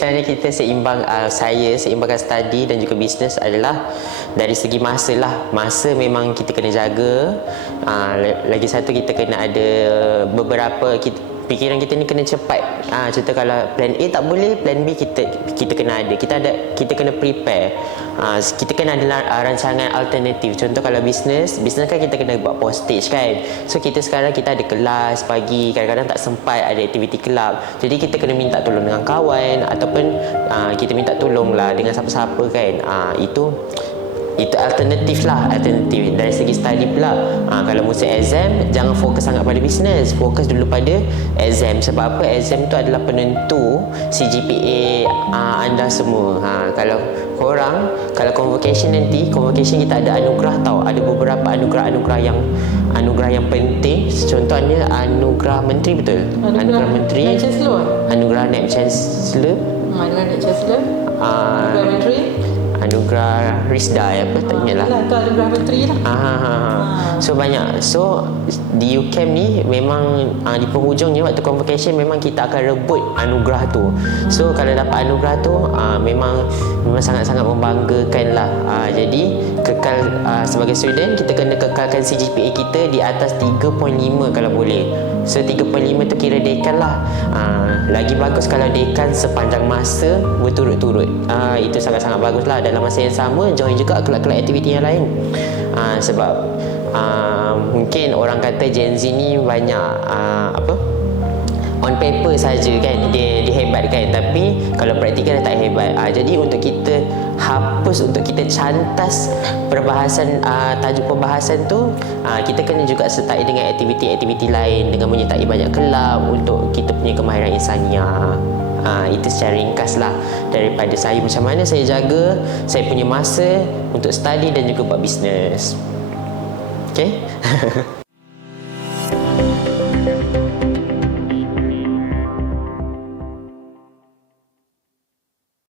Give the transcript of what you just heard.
Cara kita seimbang, saya seimbangkan study dan juga bisnes adalah dari segi masa lah. Masa memang kita kena jaga. Lagi satu, kita kena ada beberapa, fikiran kita ni kena cepat. Contoh kalau plan A tak boleh, plan B kita kena ada. Kita kena prepare. Kita kena ada rancangan alternatif. Contoh kalau bisnes kan kita kena buat postage kan. So sekarang kita ada kelas pagi, kadang-kadang tak sempat ada aktiviti kelab. Jadi kita kena minta tolong dengan kawan ataupun kita minta tolong lah dengan siapa-siapa kan. Itu alternatif dari segi study pula. Kalau musim exam, jangan fokus sangat pada bisnes, fokus dulu pada exam. Sebab apa? Exam tu adalah penentu CGPA anda semua. Kalau convocation nanti, convocation kita ada anugerah tau. Ada beberapa anugerah yang penting. Contohnya anugerah menteri, betul? Anugerah menteri, anugerah naib chancellor, anugerah naib chancellor, anugerah menteri, anugerah Risda tak ingat lah. Itu anugerah menteri lah. So banyak. So di UCAM ni memang di penghujungnya waktu convocation memang kita akan rebut anugerah tu. So kalau dapat anugerah tu memang sangat-sangat membanggakan lah. Jadi kekal sebagai student, kita kena kekalkan CGPA kita di atas 3.5 kalau boleh. So 3.5 tu kira dekan lah. Lagi bagus kalau dekan sepanjang masa berturut-turut. Itu sangat-sangat bagus lah. Dalam masa yang sama, join juga kelab-kelab aktiviti yang lain. Sebab mungkin orang kata Gen Z ni banyak on paper saja kan, dia hebat kan, tapi kalau praktikal dia tak hebat. Jadi untuk kita hapus, untuk kita cantas perbahasan, tajuk perbahasan tu, kita kena juga sertai dengan aktiviti-aktiviti lain, dengan menyertai banyak kelab untuk kita punya kemahiran insaniah. Itu secara ringkas lah daripada saya, macam mana saya jaga saya punya masa untuk study dan juga buat bisnes. Okay?